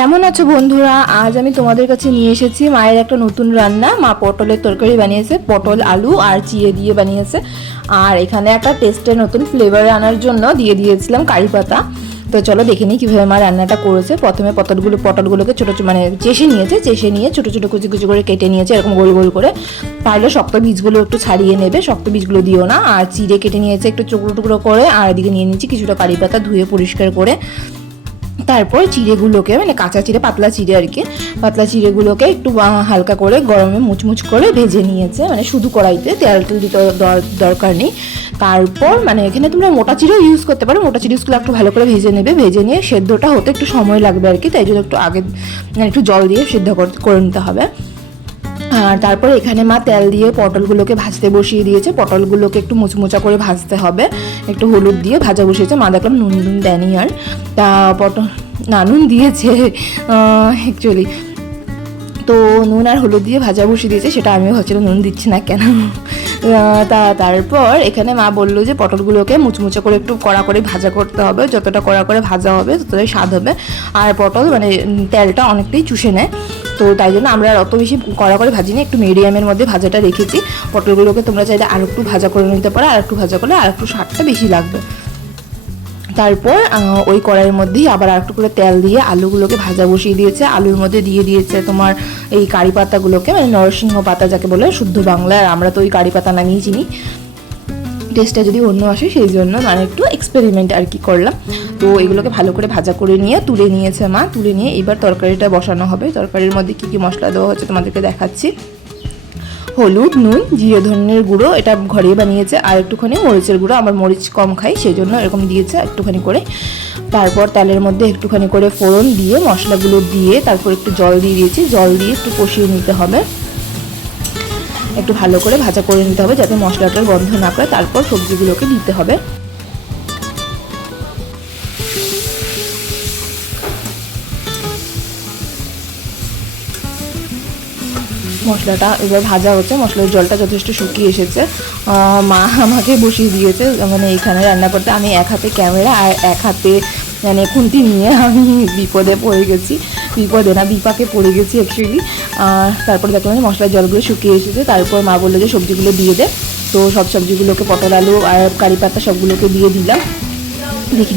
কেমন আছো বন্ধুরা? আজ আমি তোমাদের কাছে নিয়ে এসেছি মায়ের একটা নতুন রান্না। মা পটলের তরকারি বানিয়েছে, পটল আলু আর চিড়ে দিয়ে বানিয়েছে। আর এখানে একটা টেস্টের নতুন ফ্লেভার আনার জন্য দিয়ে দিয়েছিলাম কারি পাতা। তো চলো দেখে নিই কীভাবে মা রান্নাটা করেছে। প্রথমে পটলগুলোকে ছোটো মানে চেষে নিয়ে ছোটো ছোটো কুচি কুচি করে কেটে নিয়েছে, এরকম গোল গোল করে। পারলে শক্ত বীজগুলো একটু ছাড়িয়ে নেবে, শক্ত বীজগুলো দিও না। আর চিড়ে কেটে নিয়েছে একটু টুকরো টুকরো করে, আর এদিকে নিয়ে নিচ্ছি কিছুটা কারি পাতা ধুয়ে পরিষ্কার করে। তারপর চিড়েগুলোকে মানে কাঁচা চিড়ে, পাতলা চিড়ে আর কি, পাতলা চিড়েগুলোকে একটু হালকা করে গরমে মুচমুচ করে ভেজে নিয়েছে, মানে শুধু কড়াইতে, তেল দিতে দরকার নেই। তারপর মানে এখানে তোমরা মোটা চিড়েও ইউজ করতে পারো, মোটা চিড়েগুলো একটু ভালো করে ভেজে নেবে। ভেজে নিয়ে সেদ্ধটা হতে একটু সময় লাগবে আর কি, তাই জন্য একটু আগে মানে একটু জল দিয়ে সেদ্ধ করে নিতে হবে। আর তারপরে এখানে মা তেল দিয়ে পটলগুলোকে ভাজতে বসিয়ে দিয়েছে। পটলগুলোকে একটু মুচমুচা করে ভাজতে হবে, একটু হলুদ দিয়ে ভাজা বসিয়েছে। মা দেখলাম নুন দেয়নি, আর তা নুন দিয়েছে অ্যাকচুয়ালি, তো নুন আর হলুদ দিয়ে ভাজা বসিয়ে দিয়েছে। সেটা আমিও ভাবছিলাম নুন দিচ্ছি না কেন। তারপর এখানে মা বললো যে পটলগুলোকে মুচমুচা করে একটু কড়া করে ভাজা করতে হবে, যতটা কড়া করে ভাজা হবে ততটাই স্বাদ হবে। আর পটল মানে তেলটা অনেকটাই চুষে নেয়, তো তাই জন্য আমরা আর অত বেশি কড়া করে ভাজি না, একটু মিডিয়ামের মধ্যে ভাজাটা রেখেছি। পটলগুলোকে তোমরা চাইলে আর একটু ভাজা করে নিতে পারো, আর একটু ভাজা করলে আর একটু স্বাদটা বেশি লাগবে। তারপর ওই কড়াইয়ের মধ্যেই আবার একটু করে তেল দিয়ে আলুগুলোকে ভাজা বসিয়ে দিয়েছে। আলুর মধ্যে দিয়ে দিয়েছে তোমার এই কারি পাতাগুলোকে, মানে নরসিংহ পাতা যাকে বলে শুদ্ধ বাংলায়, আর আমরা তো ওই কারি পাতা নামেই চিনি। টেস্টটা যদি অন্য আসে সেই জন্য মানে একটু এক্সপেরিমেন্ট আর কি করলাম। তো এগুলোকে ভালো করে ভাজা করে নিয়ে তুলে নিয়েছে মা। তুলে নিয়ে এবার তরকারিটা বসানো হবে। তরকারির মধ্যে কী কী মশলা দেওয়া হচ্ছে তোমাদেরকে দেখাচ্ছি। হলুদ, নুন, জিরে ধনের গুঁড়ো, এটা ঘরে বানিয়েছে, আর একটুখানি মরিচের গুঁড়ো, আমার মরিচ কম খাই সেই জন্য এরকম দিয়েছে একটুখানি করে। তারপর তেলের মধ্যে একটুখানি করে ফোড়ন দিয়ে মশলাগুলো দিয়ে তারপর একটু জল দিয়ে দিয়েছি। জল দিয়ে একটু কষিয়ে নিতে হবে, একটু ভালো করে ভাজা করে নিতে হবে যাতে মশলাটার গন্ধ না করে। তারপর সবজিগুলোকে দিতে হবে। মশলাটা এবার ভাজা হচ্ছে, মশলার জলটা যথেষ্ট শুকিয়ে এসেছে। মা আমাকে বসিয়ে দিয়েছে মানে এখানে রান্না করতে। আমি এক হাতে ক্যামেরা আর এক হাতে মানে খুন্তি নিয়ে আমি বিপদে পড়ে গেছি, বিপদে না বিপাকে পড়ে গেছি অ্যাকচুয়ালি। তারপর দেখলাম মশলার জলগুলো শুকিয়ে এসেছে। তারপর মা বললো যে সবজিগুলো দিয়ে দে। তো সব সবজিগুলোকে পটল, আলু আর কারি পাতা সবগুলোকে দিয়ে দিলাম। দেখি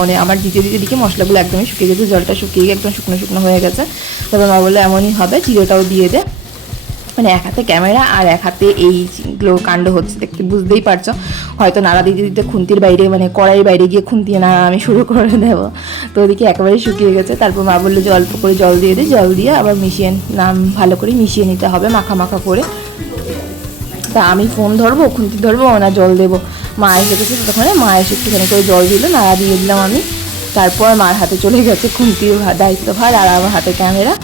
মানে আমার দিকে মশলাগুলো একদমই শুকিয়ে গেছে, জলটা শুকিয়ে গিয়ে একদম শুকনো শুকনো হয়ে গেছে। তারপর মা বললো এমনই হবে, চিড়েটাও দিয়ে দে। মানে এক হাতে ক্যামেরা আর এক হাতে এইগুলো কাণ্ড হচ্ছে, দেখতে বুঝতেই পারছো। হয়তো নাড়া দিতে দিতে খুন্তির বাইরে মানে কড়াইয়ের বাইরে গিয়ে খুন্তিয়ে নাড়া আমি শুরু করে দেবো। তো ওদিকে একেবারেই শুকিয়ে গেছে। তারপর মা বললো যে অল্প করে জল দিয়ে দিই, জল দিয়ে আবার ভালো করে মিশিয়ে নিতে হবে মাখা মাখা করে। তা আমি ফোন ধরবো, খুন্তি ধরবো না জল দেবো। মা এসে গেছে তখন মা এসে একটুখানি করে জল দিল, নাড়া দিয়ে দিলাম আমি। তারপর মার হাতে চলে গেছে খুন্তির দায়িত্বভার আর আমার হাতে ক্যামেরা।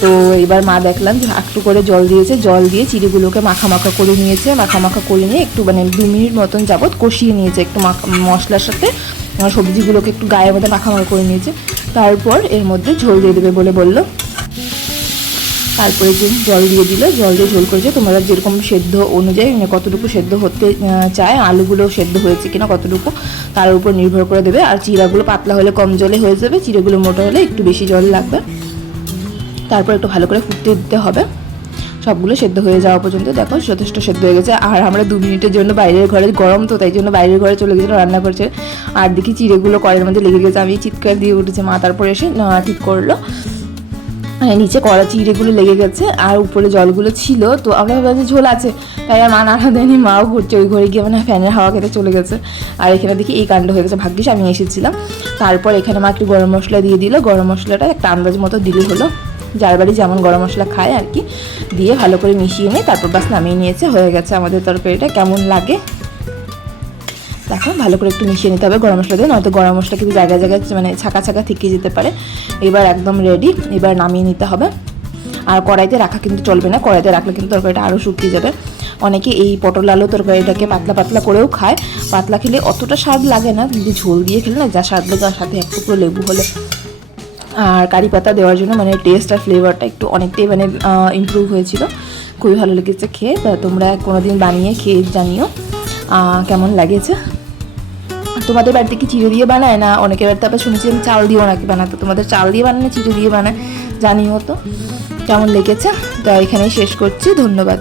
তো এবার মা দেখলাম যে একটু করে জল দিয়েছে, জল দিয়ে চিড়েগুলোকে মাখা মাখা করে নিয়েছে। মাখা মাখা করে নিয়ে একটু মানে 2 মিনিট মতন যাবত কষিয়ে নিয়েছে, একটু মশলার সাথে সবজিগুলোকে একটু গায়ের মধ্যে মাখা মাখা করে নিয়েছে। তারপর এর মধ্যে ঝোল দিয়ে দেবে বলে বললো। তারপরে যে জল দিয়ে দিল, জল দিয়ে ঝোল করেছে। তোমরা যেরকম সেদ্ধ অনুযায়ী মানে কতটুকু সেদ্ধ হতে চায়, আলুগুলো সেদ্ধ হয়েছে কিনা কতটুকু তার উপর নির্ভর করে দেবে। আর চিড়াগুলো পাতলা হলে কম জলে হয়ে যাবে, চিড়েগুলো মোটা হলে একটু বেশি জল লাগবে। তারপর একটু ভালো করে ফুটতে দিতে হবে সবগুলো সেদ্ধ হয়ে যাওয়া পর্যন্ত। দেখো যথেষ্ট সেদ্ধ হয়ে গেছে। আর আমরা 2 মিনিটের জন্য বাইরের ঘরে, গরম তো তাই জন্য বাইরের ঘরে চলে গেছিলো রান্না করছে। আর দেখি চিড়েগুলো কড়াইয়ের মধ্যে লেগে গেছে, আমি চিৎকার দিয়ে উঠেছে। মা তারপর এসে ঠিক করলো, মানে নিচে কড়া চিড়েগুলো লেগে গেছে আর উপরে জলগুলো ছিল। তো আমরা ভাবছি ঝোল আছে, তাই আর মা নাড়া দেয়নি, মাও ঘুরছে ওই ঘরে গিয়ে মানে ফ্যানের হাওয়া খেতে চলে গেছে। আর এখানে দেখি এই কাণ্ড হয়ে গেছে, ভাগ্যিস আমি এসেছিলাম। তারপর এখানে মা একটু গরম মশলা দিয়ে দিল। গরম মশলাটা একটা আন্দাজ মতো দিলে হলো, যার বাড়ি যেমন গরম মশলা খায় আর কি। দিয়ে ভালো করে মিশিয়ে নিয়ে তারপর বাস নামিয়ে নিয়েছে, হয়ে গেছে আমাদের তরকারিটা। কেমন লাগে দেখো, ভালো করে একটু মিশিয়ে নিতে হবে গরম মশলা দিয়ে, নয়তো গরম মশলা কিন্তু জায়গায় জায়গায় মানে ছাকা ছাকা থেকে যেতে পারে। এবার একদম রেডি, এবার নামিয়ে নিতে হবে। আর কড়াইতে রাখা কিন্তু চলবে না, কড়াইতে রাখলে কিন্তু তরকারিটা আরও শুকিয়ে যাবে। অনেকে এই পটল আলু তরকারিটাকে পাতলা পাতলা করেও খায়, পাতলা খেলে অতটা স্বাদ লাগে না, কিন্তু ঝোল দিয়ে খেলে না যা স্বাদ লাগে, আর সাথে এক টুকরো লেবু হলে আর কারি পাতা দেওয়ার জন্য মানে টেস্ট আর ফ্লেভারটা একটু অনেকটাই মানে ইমপ্রুভ হয়েছিল। খুবই ভালো লেগেছে খেয়ে। তা তোমরা কোনোদিন বানিয়ে খেয়ে জানিও কেমন লাগেছে। তোমাদের বাড়িতে কি চিড়ে দিয়ে বানায়, না অনেকের বাড়িতে আবার শুনেছি আমি চাল দিয়েও নাকি বানাতো, তোমাদের চাল দিয়ে বানায় চিড়ে দিয়ে বানায় জানিও তো কেমন লেগেছে। তো এখানেই শেষ করছি, ধন্যবাদ।